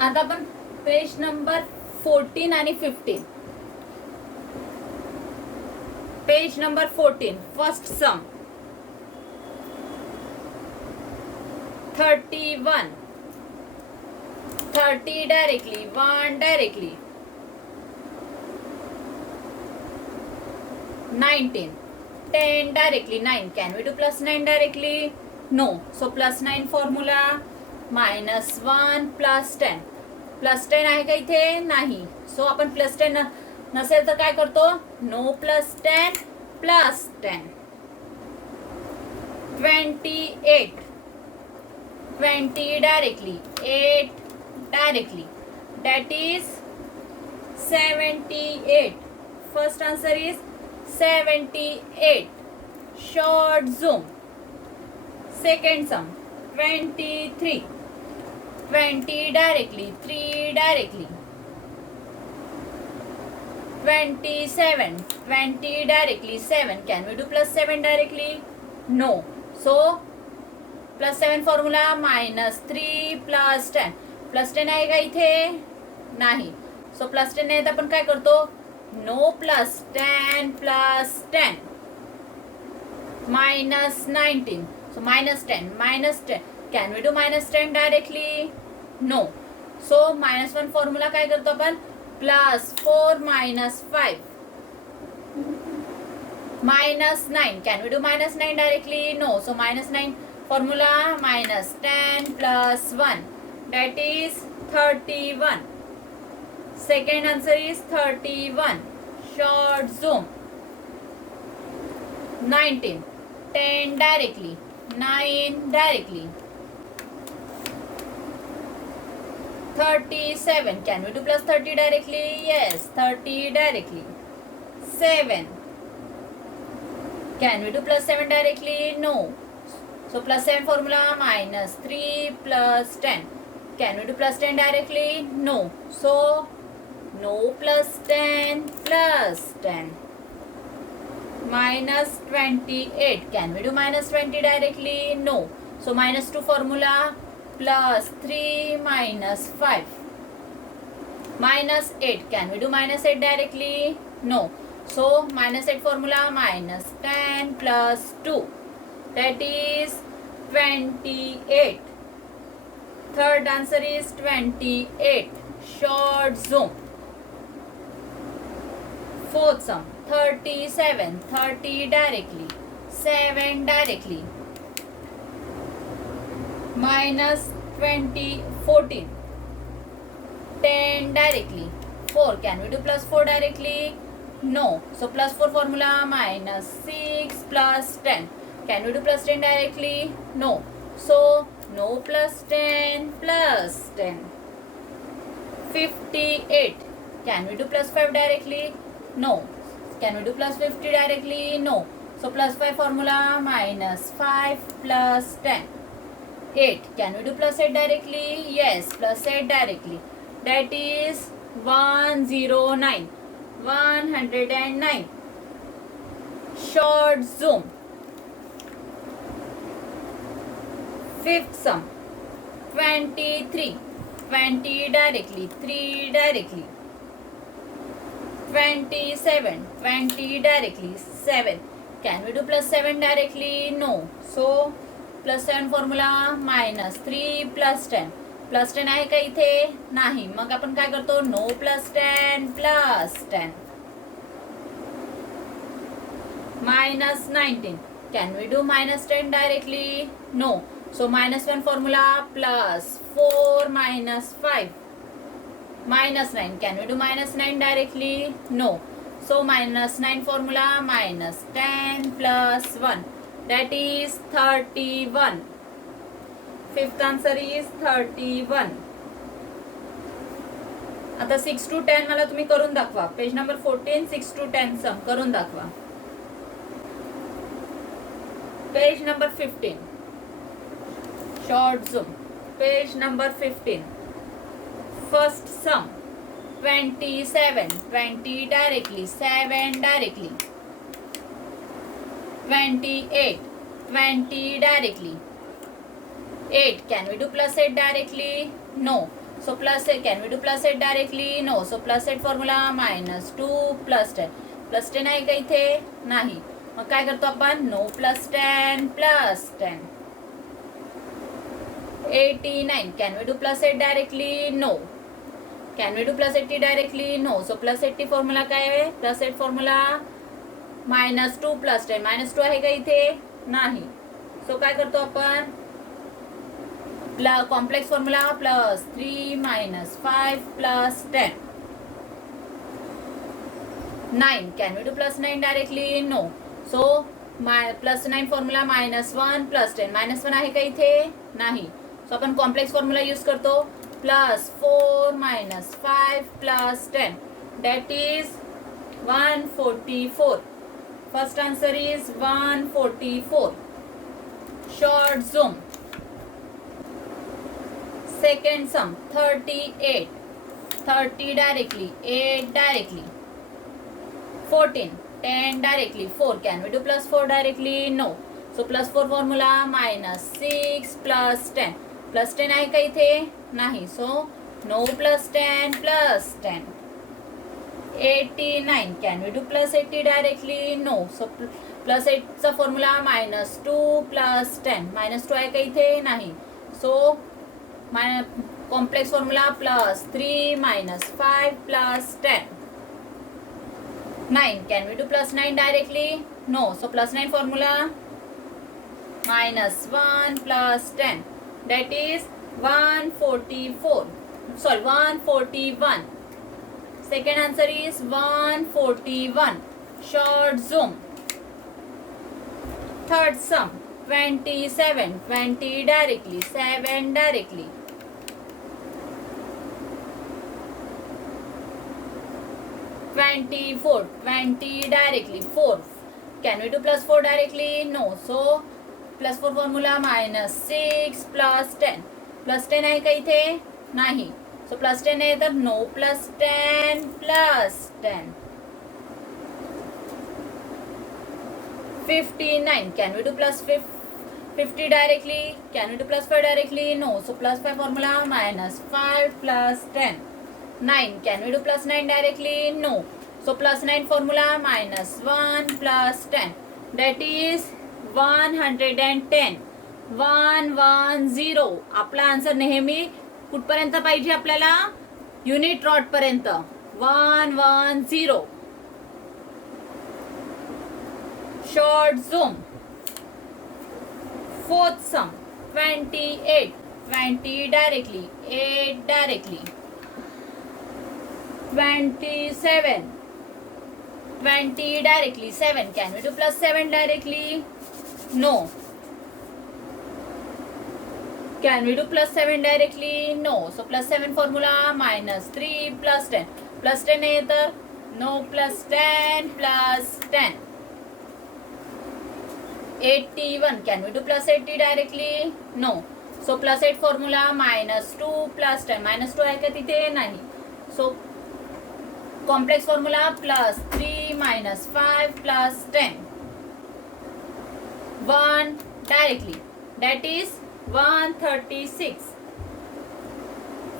आता आपण page number 14 आणि 15. Page number 14 first some 31 30 directly 1 directly 19 10 directly 9. Can we do plus 9 directly? No. So plus 9 formula minus 1 plus 10. Plus 10 आहे का इथे? नाही. सो आपण प्लस 10 नसेल तर काय करतो? नो plus 10 plus 10. 28 20 directly 8 directly, that is 78. First answer is 78. Short zoom. Second sum 23 20 directly 3 directly 27 20 directly 7. Can we do plus 7 directly? No. So plus 7 formula minus 3 plus 10. Plus 10 आहे का इथे? नाही. सो प्लस 10 आहे तर आपण काय करतो? नो plus 10 plus 10 minus 19. So minus 10 minus 10. Can we do minus 10 directly? No. So minus 1 formula काय करतो आपण? Plus 4 minus 5 minus 9. Can we do minus 9 directly? No. So minus 9 formula minus 10 plus 1. That is 31. Second answer is 31. Short zoom. 19 10 directly 9 directly 37. Can we do plus 30 directly? Yes, 30 directly 7. Can we do plus 7 directly? No. So plus 7 formula minus 3 plus 10. Can we do plus 10 directly? No. So no plus 10 plus 10. Minus 28. Can we do minus 20 directly? No. So minus 2 formula plus 3 minus 5. Minus 8. Can we do minus 8 directly? No. So minus 8 formula minus 10 plus 2. That is 28. Third answer is 28. Short zoom. Fourth sum 37 30 directly 7 directly minus 20 14 10 directly 4. Can we do plus 4 directly? No. So plus 4 formula minus 6 plus 10. Can we do plus 10 directly? No. So no plus 10 plus 10. 58. Can we do plus 5 directly? No. Can we do plus 50 directly? No. So plus 5 formula minus 5 plus 10. 8. Can we do plus 8 directly? Yes, plus 8 directly. That is 109. 109. Short zoom. Fifth sum 23 20 directly 3 directly 27 20 directly 7. Can we do plus 7 directly? No. So plus 7 formula minus 3 plus 10. Plus 10 आहे का इथे? नाही. मग आपण काय करतो? नो plus 10 plus 10. minus 19. Can we do minus 10 directly? No. So minus 1 formula plus 4 minus 5 minus 9. Can we do minus 9 directly? No. So minus 9 formula minus 10 plus 1. That is 31. Fifth answer is 31. आता 6 to 10 मला तुम्ही करून दाखवा. Page number 14 6 to 10 सम करून दाखवा. Page number 15 short zoom. Page number 15. First sum 27 20 directly 7 directly 28 20 directly 8. Can we do plus 8 directly? No. So plus 8, can we do plus 8 directly? No. So plus 8 formula minus 2 plus 10. Plus 10 आहे का इथे? नाही. मग काय करतो आपण? No plus 10 plus 10. 89. Can we do plus 8 directly? No. Can we do plus 80 directly? No. So plus 80 formula काय आहे? Plus 8 formula minus 2 plus 10. Minus 2 आहे का इथे? नाही. So काय करतो आपण? Complex formula plus 3 minus 5 plus 10. 9. Can we do plus 9 directly? No. So plus 9 formula minus 1 plus 10. Minus 1 आहे का इथे? नाही. So आपण complex formula use करतो. Plus 4 minus 5 plus 10. That is 144. First answer is 144. Short zoom. Second sum 38. 30 directly, 8 directly. 14. 10 directly, 4. Can we do plus 4 directly? No. So plus 4 formula minus 6 plus 10. Plus 10 आहे का इथे? नाही. So no plus 10 plus 10. 89. Can we do plus 80 directly? No. So plus 8 चा formula minus 2 plus 10. Minus 2 आहे का इथे? नाही. So complex formula plus 3 minus 5 plus 10. 9. Can we do plus 9 directly? No. So plus 9 formula minus 1 plus 10. That is 144. Sorry, 141. Second answer is 141. Short zoom. Third sum 27. 20 directly, 7 directly. 24. 20 directly, 4. Can we do plus 4 directly? No. So plus 4 formula minus 6 plus 10. Plus 10 आहे का इथे? नाही. So plus 10 आहे तर no plus 10 plus 10. 59. Can we do plus 50 directly? Can we do plus 5 directly? No. So plus 5 formula minus 5 plus 10. 9. Can we do plus 9 directly? No. So plus 9 formula minus 1 plus 10. That is 110. 110. आपला answer नेहमी कुठपर्यंत पाहिजे आपल्याला? Unit rod पर्यंत. 110. Short zoom. Fourth sum 28. 20 directly, 8 directly. 27. 20 directly, 7. Can we do plus 7 directly? No. Can we do plus 7 directly? No. So plus 7 formula minus 3 plus 10. Plus 10 आहे तर no plus 10 plus 10. 81. Can we do plus 80 directly? No. So plus 8 formula minus 2 plus 10. Minus 2 आहे का तिथे? नाही. So complex formula plus 3 minus 5 plus 10. 1 directly. That is 136.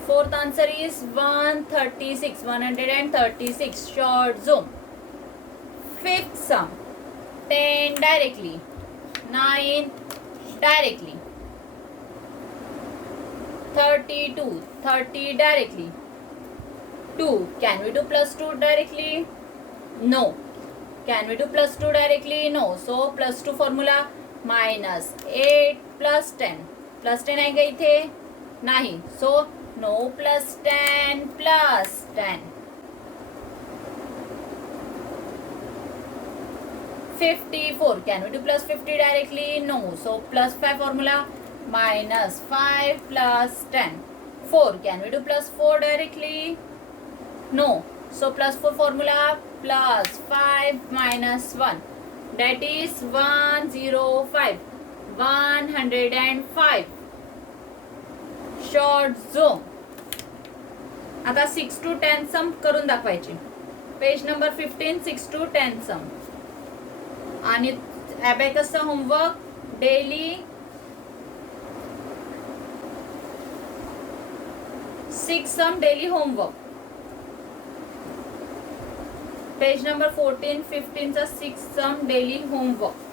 Fourth answer is 136. 136. Short zoom. Fifth sum 10 directly, 9 directly. 32. 30 directly. 2. Can we do plus 2 directly? No. Can we do plus 2 directly? No. So plus 2 formula minus 8 plus 10. Plus 10 आहे का इथे? नाही. So no plus 10 plus 10. 54. Can we do plus 50 directly? No. So plus 5 formula minus 5 plus 10. 4. Can we do plus 4 directly? No. So plus 4 formula plus 5 minus 1. That is 105. 105. Short zoom. आता 6 to 10 सम करून दाखवायचे. Page number 15. 6 to 10 सम. आणि ॲबॅकसचा homework daily 6 सम daily homework. Page number 14, 15 चा 6 सम daily homework.